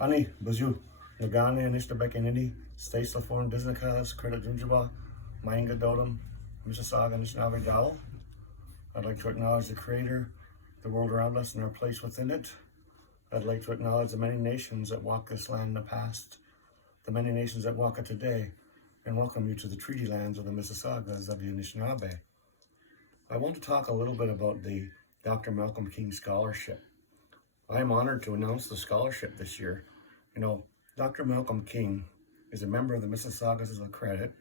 Ani, Bazu, Nagani, Anishtabek, Nini, Stacey Laforme, Disneykas, Credit Junjaba, Mainga Dodum, Mississaugas, Anishinaabe Dowell. I'd like to acknowledge the Creator, the world around us, and our place within it. I'd like to acknowledge the many nations that walk this land in the past, the many nations that walk it today, and welcome you to the treaty lands of the Mississaugas of the Anishinaabe. I want to talk a little bit about the Dr. Malcolm King Scholarship. I am honored to announce the scholarship this year. You know, Dr. Malcolm King is a member of the Mississaugas of Credit,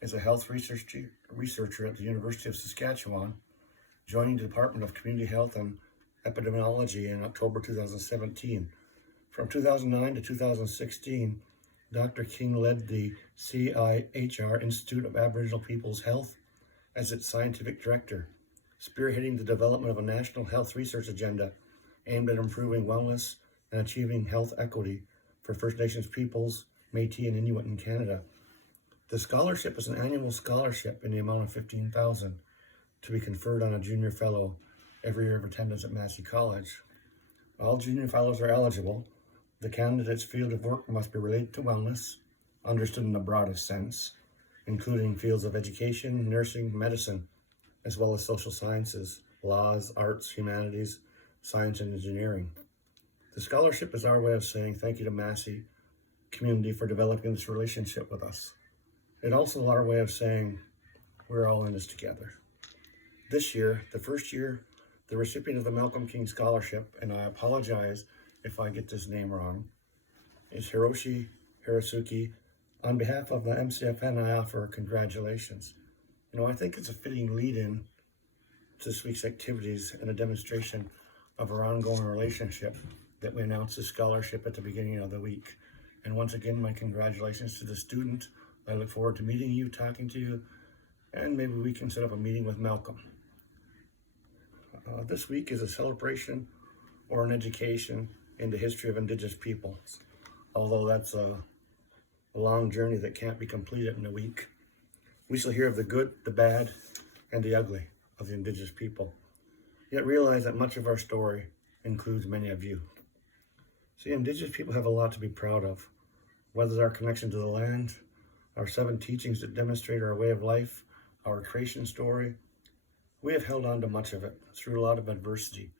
is a health researcher at the University of Saskatchewan, joining the Department of Community Health and Epidemiology in October 2017. From 2009 to 2016, Dr. King led the CIHR Institute of Aboriginal People's Health as its scientific director, spearheading the development of a national health research agenda aimed at improving wellness and achieving health equity for First Nations peoples, Métis and Inuit in Canada. The scholarship is an annual scholarship in the amount of $15,000 to be conferred on a junior fellow every year of attendance at Massey College. All junior fellows are eligible. The candidate's field of work must be related to wellness, understood in the broadest sense, including fields of education, nursing, medicine, as well as social sciences, laws, arts, humanities, science, and engineering. The scholarship is our way of saying thank you to Massey community for developing this relationship with us. It's also our way of saying we're all in this together. This year, the first year, the recipient of the Malcolm King Scholarship, and I apologize if I get this name wrong, is Hiroshi Hirasuki. On behalf of the MCFN, I offer congratulations. You know, I think it's a fitting lead-in to this week's activities and a demonstration of our ongoing relationship that we announce the scholarship at the beginning of the week. And once again, my congratulations to the student. I look forward to meeting you, talking to you, and maybe we can set up a meeting with Malcolm. This week is a celebration or an education in the history of Indigenous peoples. Although that's a long journey that can't be completed in a week, we shall hear of the good, the bad, and the ugly of the Indigenous people. Yet realize that much of our story includes many of you. See, Indigenous people have a lot to be proud of, whether it's our connection to the land, our 7 teachings that demonstrate our way of life, our creation story. We have held on to much of it through a lot of adversity,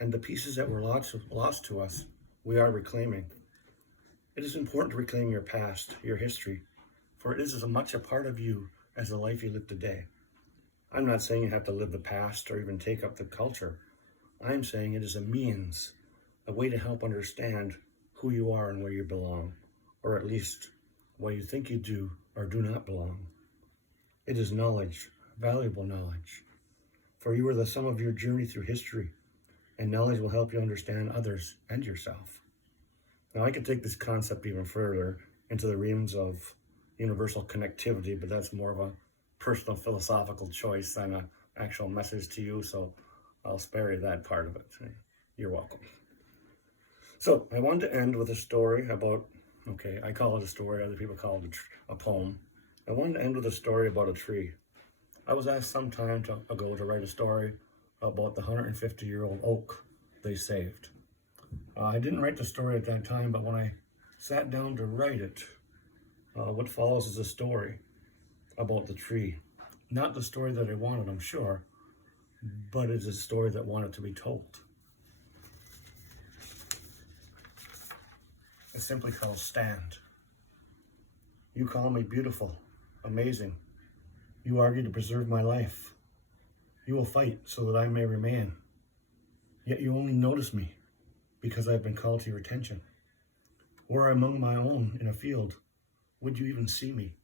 and the pieces that were lost to us, we are reclaiming. It is important to reclaim your past, your history, for it is as much a part of you as the life you live today. I'm not saying you have to live the past or even take up the culture. I'm saying it is a means, a way to help understand who you are and where you belong, or at least where you think you do or do not belong. It is knowledge, valuable knowledge, for you are the sum of your journey through history, and knowledge will help you understand others and yourself. Now, I could take this concept even further into the realms of universal connectivity, but that's more of a personal philosophical choice than an actual message to you, so I'll spare you that part of it. You're welcome. So I wanted to end with a story about, I call it a story, other people call it a poem. I wanted to end with a story about a tree. I was asked some time ago to write a story about the 150-year-old oak they saved. I didn't write the story at that time, but when I sat down to write it, what follows is a story about the tree. Not the story that I wanted, I'm sure, but it's a story that wanted to be told. It's simply called Stand. You call me beautiful, amazing. You argue to preserve my life. You will fight so that I may remain. Yet you only notice me because I've been called to your attention. Were I among my own in a field, would you even see me?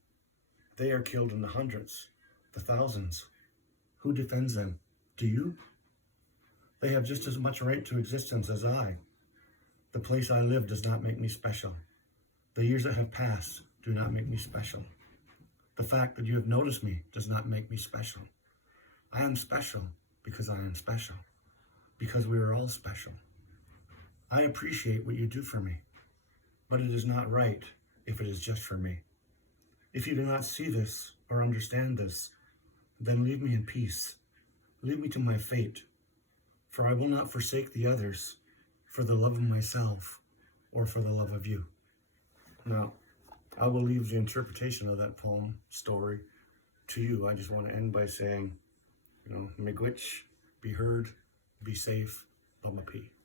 They are killed in the hundreds, the thousands. Who defends them? Do you? They have just as much right to existence as I. The place I live does not make me special. The years that have passed do not make me special. The fact that you have noticed me does not make me special. I am special because I am special, because we are all special. I appreciate what you do for me, but it is not right if it is just for me. If you do not see this or understand this, then leave me in peace. Leave me to my fate, for I will not forsake the others for the love of myself, or for the love of you. Now, I will leave the interpretation of that poem story to you. I just want to end by saying, miigwech, be heard, be safe, Lama Pi.